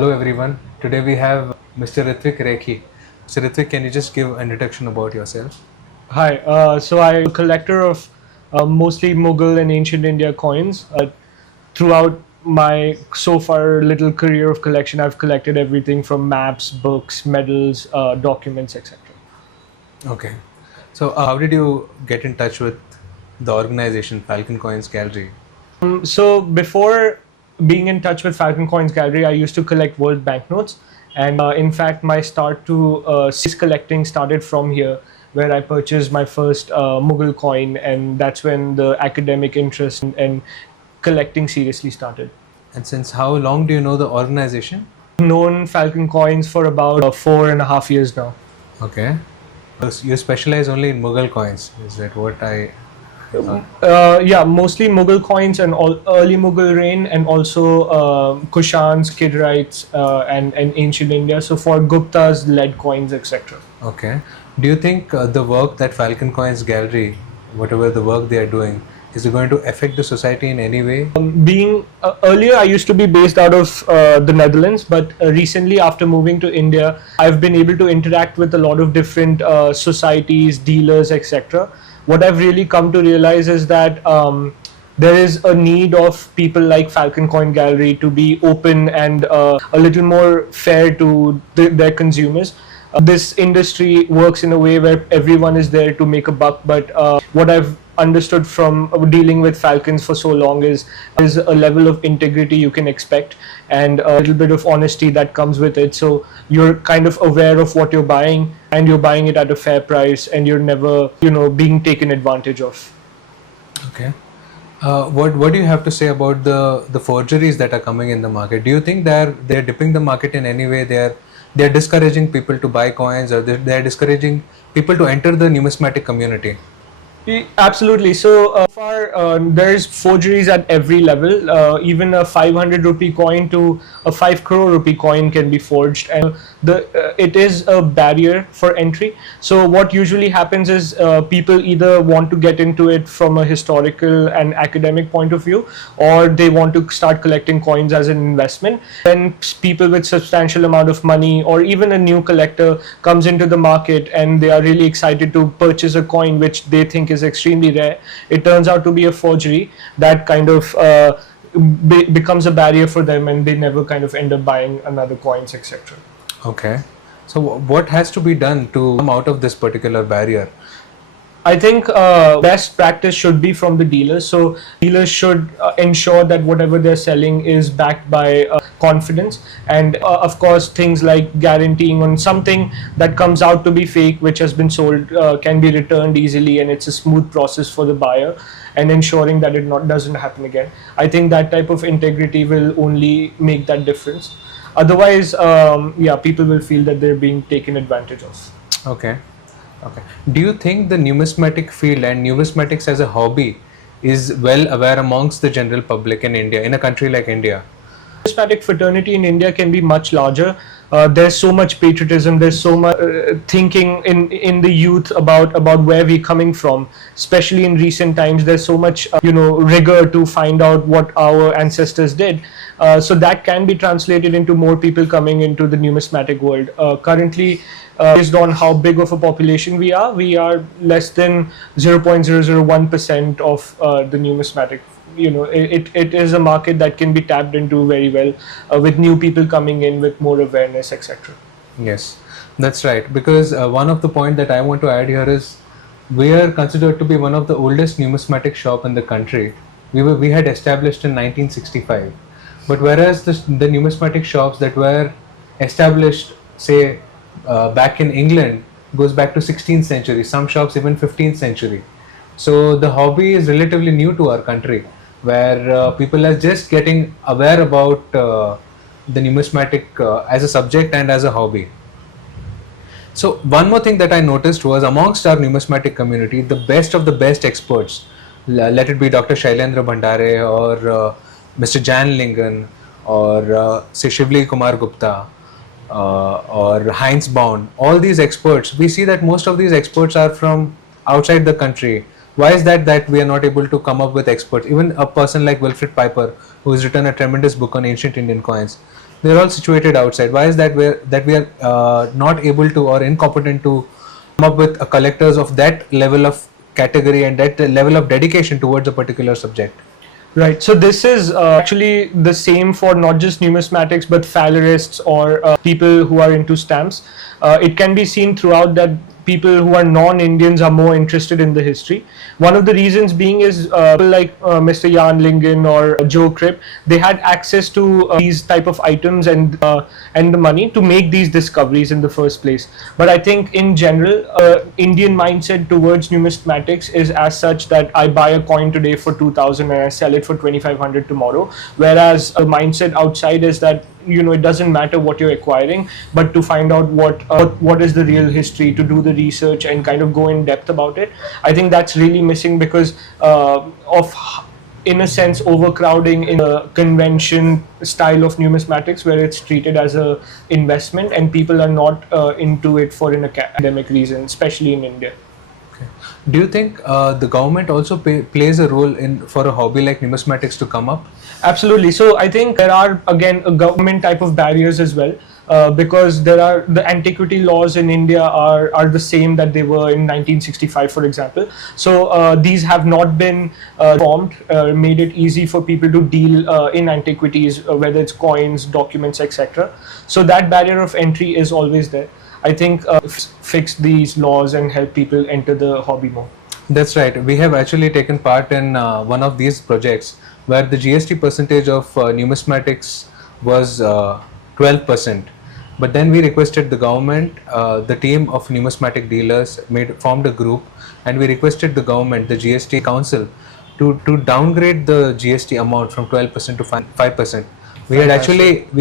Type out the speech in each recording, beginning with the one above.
Hello everyone. Today we have Mr. Ritvik Rekhi. Mr. Ritvik, can you just give an introduction about yourself? Hi, so I'm a collector of mostly Mughal and ancient India coins. Throughout my so far little career of collection, I've collected everything from maps, books, medals, documents, etc. Okay. So how did you get in touch with the organization Falcon Coins Gallery? So before being in touch with Falcon Coins Gallery, I used to collect world banknotes, and in fact, my start to serious collecting started from here, where I purchased my first Mughal coin, and that's when the academic interest and collecting seriously started. And since how long do you know the organization? Known Falcon Coins for about 4.5 years now. Okay. You specialize only in Mughal coins. Is that what I thought? Yeah, mostly Mughal coins and all early Mughal reign, and also Kushans, Kidrites, and ancient India. So for Guptas, lead coins, etc. Okay. Do you think the work that Falcon Coins Gallery, whatever the work they are doing, is it going to affect the society in any way? Being earlier, I used to be based out of the Netherlands, but recently, after moving to India, I've been able to interact with a lot of different societies, dealers, etc. What I've really come to realize is that there is a need of people like Falcon Coin Gallery to be open and a little more fair to their consumers. This industry works in a way where everyone is there to make a buck, but what I've understood from dealing with falcons for so long is a level of integrity you can expect, and a little bit of honesty that comes with it. So you're kind of aware of what you're buying, and you're buying it at a fair price, and you're never being taken advantage of. Okay. What do you have to say about the forgeries that are coming in the market? Do you think they're dipping the market in any way? They're discouraging people to buy coins, or they're discouraging people to enter the numismatic community? Absolutely. So far, there's forgeries at every level. Even a 500 rupee coin to a 5 crore rupee coin can be forged, and it is a barrier for entry. So what usually happens is people either want to get into it from a historical and academic point of view, or they want to start collecting coins as an investment. Then people with substantial amount of money, or even a new collector, comes into the market and they are really excited to purchase a coin which they think is extremely rare. It turns out to be a forgery that kind of becomes a barrier for them, and they never kind of end up buying another coins, etc. Okay. So what has to be done to come out of this particular barrier? I think best practice should be from the dealers. So dealers should ensure that whatever they're selling is backed by confidence, and of course things like guaranteeing on something that comes out to be fake, which has been sold, can be returned easily, and it's a smooth process for the buyer, and ensuring that it not doesn't happen again. I think that type of integrity will only make that difference. Otherwise, yeah, people will feel that they're being taken advantage of. Okay. Okay. Do you think the numismatic field and numismatics as a hobby is well aware amongst the general public in India, in a country like India? Numismatic fraternity in India can be much larger. There's so much patriotism. There's so much thinking in the youth about where we're coming from. Especially in recent times, there's so much rigor to find out what our ancestors did. So that can be translated into more people coming into the numismatic world. Currently, based on how big of a population we are less than 0.001% of the numismatic. It is a market that can be tapped into very well, with new people coming in with more awareness, etc. Yes, that's right. Because one of the point that I want to add here is we are considered to be one of the oldest numismatic shop in the country. We had established in 1965, but whereas the numismatic shops that were established, say back in England, goes back to 16th century. Some shops even 15th century. So the hobby is relatively new to our country, where people are just getting aware about the numismatic as a subject and as a hobby. So one more thing that I noticed was amongst our numismatic community, the best of the best experts, let it be Dr. Shailendra Bhandare or Mr. Jan Lingan or say Shivli Kumar Gupta or Heinz Baun, all these experts, we see that most of these experts are from outside the country. Why is that we are not able to come up with experts? Even a person like Wilfred Piper, who has written a tremendous book on ancient Indian coins, They're all situated outside. Why is that we are not able to or incompetent to come up with a collectors of that level of category and that level of dedication towards a particular subject? Right. So this is actually the same for not just numismatics, but fallerists or people who are into stamps. It can be seen throughout that people who are non-Indians are more interested in the history. One of the reasons being is people like Mr. Jan Lingen or Joe Cripp, they had access to these type of items and the money to make these discoveries in the first place. But I think in general, Indian mindset towards numismatics is as such that I buy a coin today for 2,000 and I sell it for 2,500 tomorrow. Whereas the mindset outside is that it doesn't matter what you're acquiring, but to find out what is the real history, to do the research and kind of go in depth about it. I think that's really missing because of, in a sense, overcrowding in the convention style of numismatics, where it's treated as a investment and people are not into it for an academic reason, especially in India. Do you think the government also plays a role in for a hobby like numismatics to come up? Absolutely. So I think there are again a government type of barriers as well, because there are the antiquity laws in India are the same that they were in 1965, for example. So these have not been reformed, made it easy for people to deal in antiquities, whether it's coins, documents, etc. So that barrier of entry is always there. I think fix these laws and help people enter the hobby more. That's right. We have actually taken part in one of these projects where the GST percentage of numismatics was 12%. But then we requested the government, the team of numismatic dealers formed a group, and we requested the government, the GST council, to downgrade the GST amount from 12% to 5%. We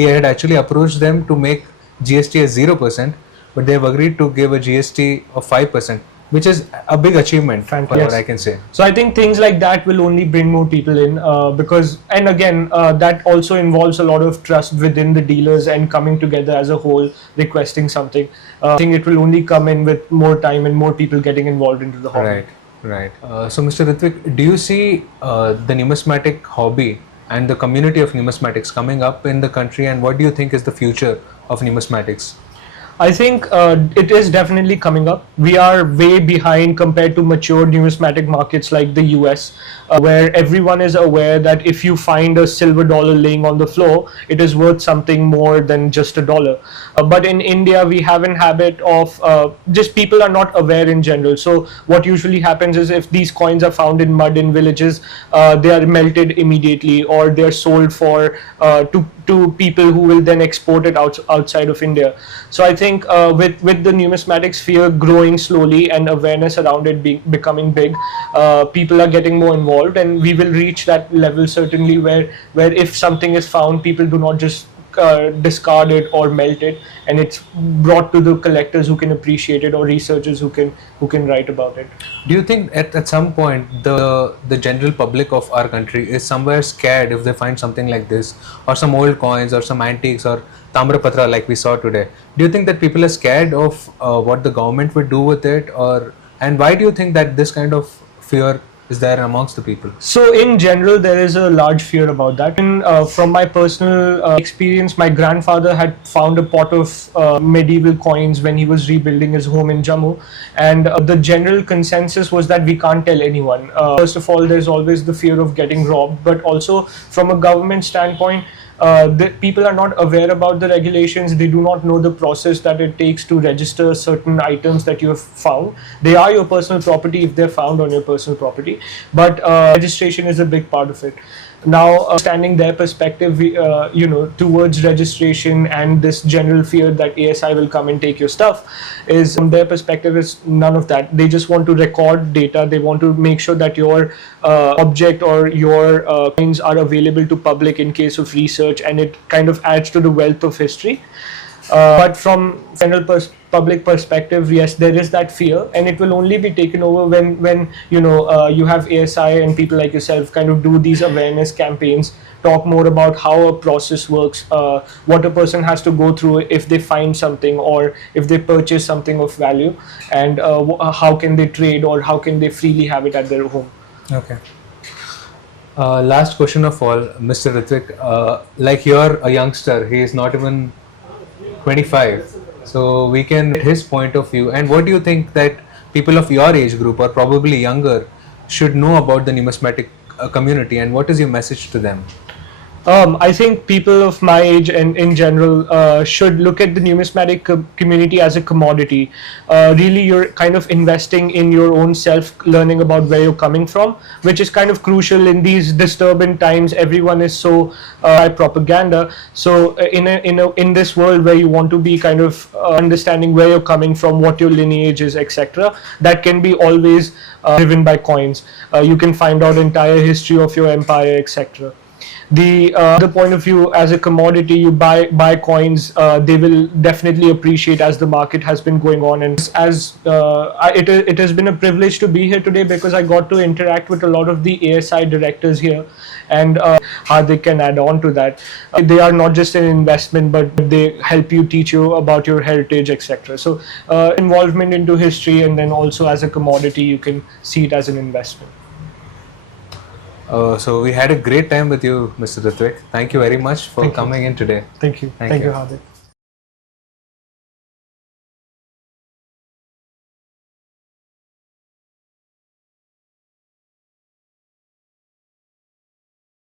had actually approached them to make GST as 0%, but they have agreed to give a GST of 5%, which is a big achievement, what I can say. So I think things like that will only bring more people in, because, and again, that also involves a lot of trust within the dealers and coming together as a whole, requesting something. I think it will only come in with more time and more people getting involved into the hobby. Right. So, Mr. Ritvik, do you see the numismatic hobby and the community of numismatics coming up in the country, and what do you think is the future of numismatics? I think it is definitely coming up. We are way behind compared to mature numismatic markets like the US, where everyone is aware that if you find a silver dollar laying on the floor, it is worth something more than just a dollar. But in India, we have an habit of just people are not aware in general. So what usually happens is if these coins are found in mud in villages, they are melted immediately or they are sold for to people who will then export it outside of India. So I think with the numismatic sphere growing slowly and awareness around it becoming big, people are getting more involved, and we will reach that level certainly where if something is found, people do not just discard it or melt it, and it's brought to the collectors who can appreciate it or researchers who can write about it. Do you think at some point the general public of our country is somewhere scared if they find something like this, or some old coins or some antiques or tamrapatra like we saw today? Do you think that people are scared of what the government would do with it, and why do you think that this kind of fear is there amongst the people? So in general, there is a large fear about that. And from my personal experience, my grandfather had found a pot of medieval coins when he was rebuilding his home in Jammu, and the general consensus was that we can't tell anyone. First of all, there's always the fear of getting robbed, but also from a government standpoint, people are not aware about the regulations. They do not know the process that it takes to register certain items that you have found. They are your personal property if they're found on your personal property, but registration is a big part of it. Now, understanding their perspective, towards registration and this general fear that ASI will come and take your stuff, is from their perspective is none of that. They just want to record data. They want to make sure that your object or your coins are available to public in case of research, and it kind of adds to the wealth of history. But from general public perspective, yes, there is that fear, and it will only be taken over when you have ASI and people like yourself kind of do these awareness campaigns, talk more about how a process works, what a person has to go through if they find something or if they purchase something of value, and how can they trade or how can they freely have it at their home. Okay. Last question of all, Mr. Ritvik. Like you're a youngster, he is not even 25. So we can get his point of view. And what do you think that people of your age group or probably younger should know about the numismatic community, and what is your message to them? I think people of my age and in general should look at the numismatic community as a commodity. Really, you're kind of investing in your own self, learning about where you're coming from, which is kind of crucial in these disturbing times. Everyone is so by propaganda. So in this world where you want to be kind of understanding where you're coming from, what your lineage is, etc., that can be always driven by coins. You can find out entire history of your empire, etc. The other point of view, as a commodity, you buy coins, they will definitely appreciate as the market has been going on. And as it has been a privilege to be here today, because I got to interact with a lot of the ASI directors here, and how they can add on to that. They are not just an investment, but they help you, teach you about your heritage, etc. So involvement into history, and then also as a commodity, you can see it as an investment. So we had a great time with you, Mr. Ritvik. Thank you very much for Thank you. coming in today. Thank you. Thank Thank you. you, Hardik.